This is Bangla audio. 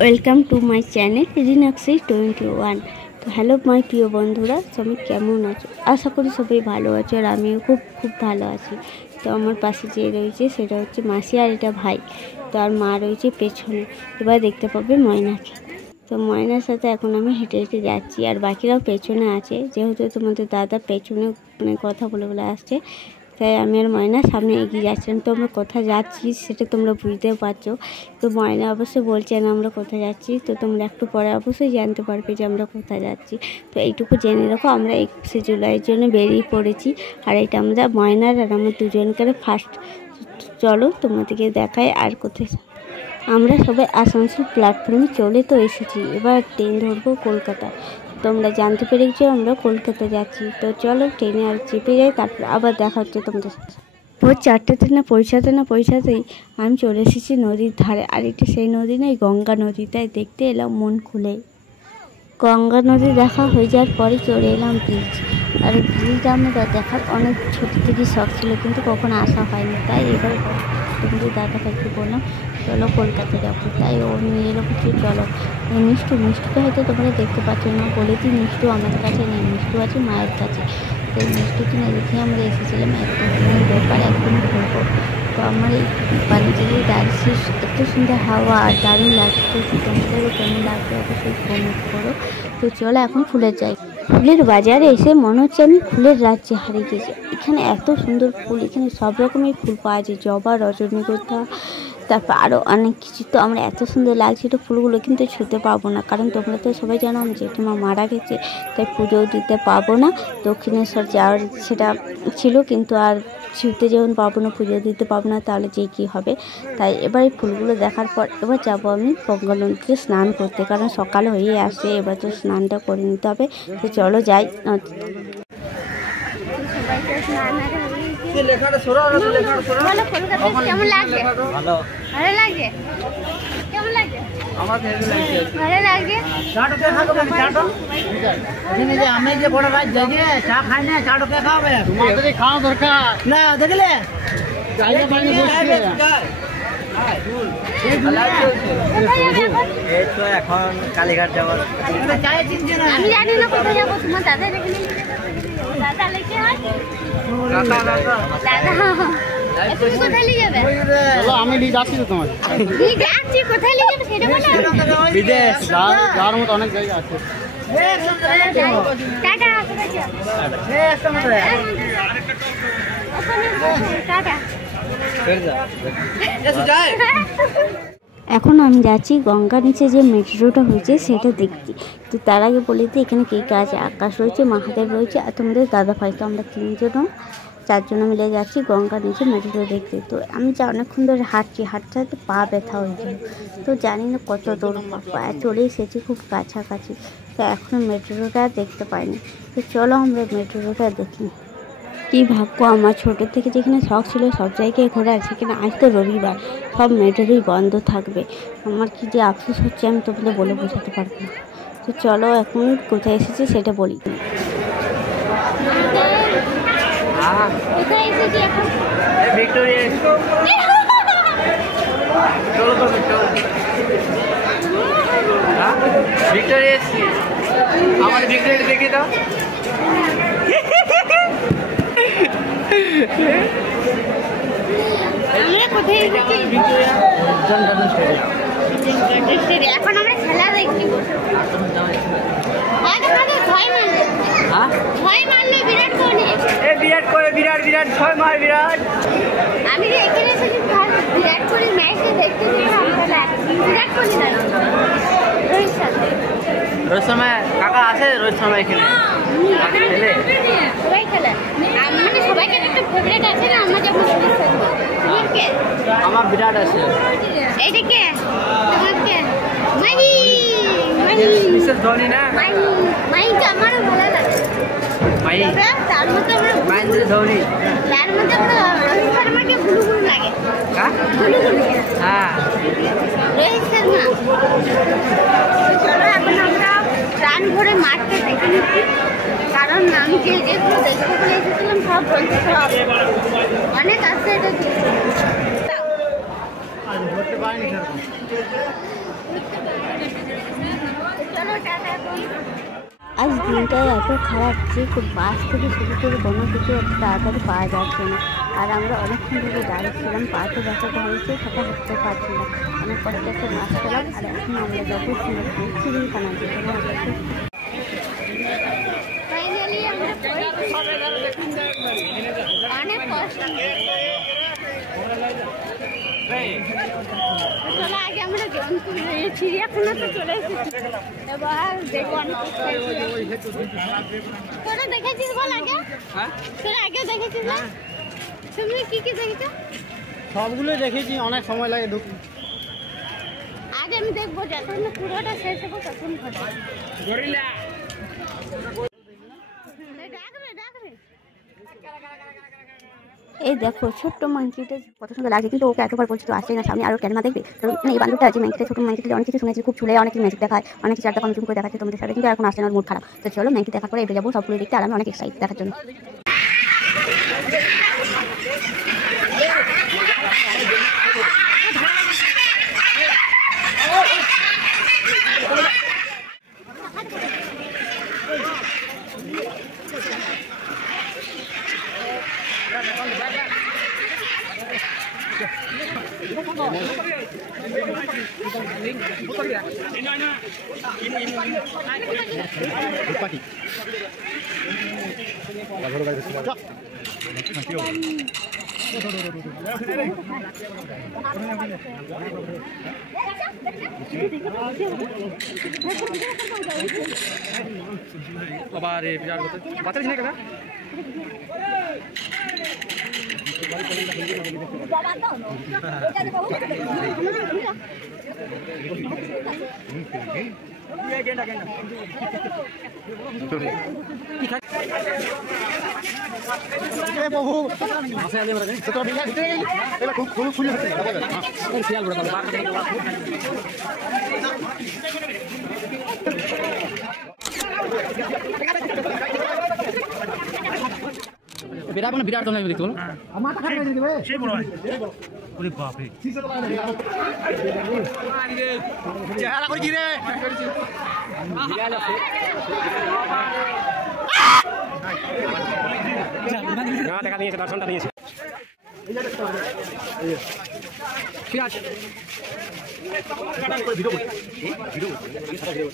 ওয়েলকাম টু মাই চ্যানেল রিনাক্সি 21। তো হ্যালো মাই প্রিয় বন্ধুরা, সবাই কেমন আছো? আশা করি সবাই ভালো আছো, আর আমিও খুব খুব ভালো আছি। তো আমার পাশে যে রয়েছে সেটা হচ্ছে মাসি, আর এটা ভাই। তো আর মা রয়েছে পেছনে। এবার দেখতে পাবে ময়নাকে। তো ময়নার সাথে এখন আমি হেঁটে হেঁটে যাচ্ছি, আর বাকিরাও পেছনে আছে। যেহেতু তোমাদের দাদা পেছনে কথা বলে বলে আসছে, তাই আমি আর ময়না সামনে এগিয়ে যাচ্ছিলাম। তো আমরা কোথায় যাচ্ছি সেটা তোমরা বুঝতেও পারছো। তো ময়না অবশ্যই বলছে না আমরা কোথায় যাচ্ছি, তো তোমরা একটু পরে অবশ্যই জানতে পারবে যে আমরা কোথায় যাচ্ছি। তো এইটুকু জেনে রাখো, আমরা 21শে জুলাইয়ের জন্য বেরিয়ে পড়েছি, আর এটা আমরা ময়নার আর আমার দুজনকার ফার্স্ট। চলো তোমাদেরকে দেখাই আর কোথায়। আমরা সবাই আসানসোল প্ল্যাটফর্মে চলে তো এসেছি, এবার ট্রেন ধরবো কলকাতা। তোমরা জানতে পেরেছো আমরা কলকাতা যাচ্ছি। তো চলো ট্রেনে আর চেপে যাই, তারপর আবার দেখা হচ্ছে তোমাদের সাথে। ভোর 4টাতে না পৌঁছাতেই আমি চলে এসেছি নদীর ধারে, আর এটা সেই নদী নয়, গঙ্গা নদী। তাই দেখতে এলাম মন খুলে। গঙ্গা নদী দেখা হয়ে যাওয়ার পরে চলে এলাম ব্রিজ, আর ব্রিজটা আমরা দেখার অনেক ছোটো থেকে শখ ছিল, কিন্তু কখনো আসা হয়নি। তাই এবার তোমাদের দাদা ভাইকে বললাম চলো কলকাতা যাবো, তাই ও নিয়ে এলো কিছু। চলো মিষ্টুকে হয়তো তোমরা দেখতে পাচ্ছ না, বলে দিই মিষ্টু আমাদের কাছে নেই, মিষ্টু আছে মায়ের কাছে। তো এই মিষ্টু কিনে দেখে আমরা এসেছিলাম একটা দিনের ব্যাপার, একদিন ঘুরবো। তো আমার এই বাণিজ্যের দাঁড়িয়ে এত সুন্দর হাওয়া আর দারুণ লাগছে। তোমাদেরও কেমন লাগবে অবশ্যই কমেন্ট করো। তো চলো এখন ফুলের যাই। ফুলের বাজারে এসে মনে হচ্ছে আমি ফুলের রাজ্যে হারিয়ে গেছি। এখানে এত সুন্দর ফুল, এখানে সব রকমের ফুল পাওয়া যায়, জবা, রজনীগন্ধা, তারপর আরও অনেক কিছু। তো আমরা এত সুন্দর লাগছিল ফুলগুলো, কিন্তু ছুঁতে পাবো না, কারণ তোমরা তো সবাই জানো আমার জেঠিমা মারা গেছে, তাই পুজোও দিতে পাবো না। দক্ষিণেশ্বর যাওয়ার সেটা ছিল, কিন্তু আর ছুঁতে যখন পাবো না, পুজো দিতে পাবো না, তাহলে যে কী হবে। তাই এবার এই ফুলগুলো দেখার পর এবার যাবো আমি গঙ্গা নদীতে স্নান করতে, কারণ সকাল হয়ে আসছে, এবার তো স্নানটা করে নিতে হবে। তো চলো যাই। কেমন লাগছে? ভালো লাগছে। কেমন লাগছে? ভালো লাগছে। আমি যে বড় রাত যাই চা খাই না, চা টোকে খাবে, তোমাদের খাওয়া দরকার না। দেখলে এখন কালীঘাট যাওয়ার আমি জানি না কোথায় যাবো, তোমার দাদা রেখে দাদা লেগে তুমি কোথায় নিয়ে যাবে? আমি নিয়ে যাচ্ছি তো তোমার যাচ্ছি, কোথায় নিয়ে যাবে সেটা বলো। বিদেশ যাওয়ার মতো অনেক জায়গা আছে। এখন আমি যাচ্ছি গঙ্গার নিচে যে মেট্রোটা হয়েছে সেটা দেখছি। তো তার আগে বলে দিই এখানে কে কে আছে। আকাশ রয়েছে, মাহাদেব রয়েছে, আর তোমাদের দাদা ভাই। তো আমরা 4জন মিলে যাচ্ছি গঙ্গার নিচে মেট্রো দেখতে। তো আমি যা অনেকক্ষণ ধরে হাঁটতে হাঁটতে পা ব্যথা হয়ে গেল। তো জানি না কত দূর চলে এসেছি, খুব কাছাকাছি। তো এখনও মেট্রোটা দেখতে পাইনি। তো চলো আমরা মেট্রোটা দেখি। কী ভাগ্য আমার, ছোটো থেকে যেখানে শখ ছিল সব জায়গায় ঘোরার, সেখানে আজ তো রবিবার, সব মেট্রোই বন্ধ থাকবে। আমার কি যে আফসোস হচ্ছে আমি তোমাদের বলে বোঝাতে পারবো না। তো চলো এখন কোথায় এসেছি সেটা বলি। আমাদের ভিক্টোরিয়া দেখি তো। এখন আমরা খেলা দেখছি। বিরাট 6 মার বিরাট। আমি এখানে এসেছি বিরাট কোহলি ম্যাচটা দেখতে। বিরাট কোহলি না, রোহিত শর্মা কাকা আছে। রোহিত শর্মা এখানে সবাই খেলে, মানে সবাইকে একটা ফেভারিট আছে না। আমরা যেমন আমার বিরাট আছে। এইদিকে মিসেস ধোনি না, মাইকে আমারও ভালো লাগে। তার মধ্যে মহেন্দ্র ধোনি, তার মধ্যে রোহিত শর্মাকে গুলু লাগে। হ্যাঁ রোহিত শর্মা। চলো এখন আমরা প্রাণ ভরে মাঠটা দেখে নিচ্ছি, কারণ আমি যেগুলো দেখতে বলে এসেছিলাম সব বলতে সব অনেক আসছে। এটা কি আজ দিনটা এত খারাপ যে বাস থেকে শুরু করে কোনো কিছু এত তাড়াতাড়ি পাওয়া যাচ্ছে না। আর আমরা অনেকক্ষণ ধরে দাঁড়িয়েছিলাম, পাতে ব্যথাটা হয়েছে, সেটা হাঁটতে পারছি না। অনেক কষ্টে একটা মাছ পেলাম। আর এখন আমরা যাবো চিড়িয়াখানা, যেখানে অনেক কষ্ট। আগে আমরা চিড়িয়াখানাতে চলে এসেছি, এবার দেখবো। তোরা দেখেছিস বল আগে? তোরা আগে দেখেছিস না? তুমি কি কি দেখেছো? সবগুলো দেখেছি, অনেক সময় লাগে ঢুকতে। আগে আমি দেখবো, যখন পুরোটা শেষ হবো তখন গরিলা। এই দেখো ছোট্ট মাংকিটা কত সুন্দর লাগছে, কিন্তু ওকে এতবার বলছি তো আসছে না, সামনে আরো ক্যামেরা দেখবে। তো এই বান্ধবটা আছে মাংকিটা, ছোট মাংকিটা অনেক কিছু শুনেছি, খুব চুলে অনেক কিছু ম্যাজিক দেখায়, অনেক কিছু একটা কমিশন করে দেখাচ্ছে তোমাদের সাথে, কিন্তু এখন আসছে না, মুড খারাপ। তো চলো মাংকি দেখার পরে এবার যাবো সবগুলো দেখতে, আর আমি অনেক এক্সাইট দেখার জন্য। বাবারে বিরাট কথা বাচ্চা ছিল কেন? বিরাট মানে বিরাট লাগবে দেখতে বলো। আমার টাকা দিয়ে দিবে সেই বড় ভাই, ওরে বাপ রে চেহারা করে কি রে না টাকা নিয়েছে, দর্শনটা নিয়েছে। ঠিক আছে ভিডিও ভিডিও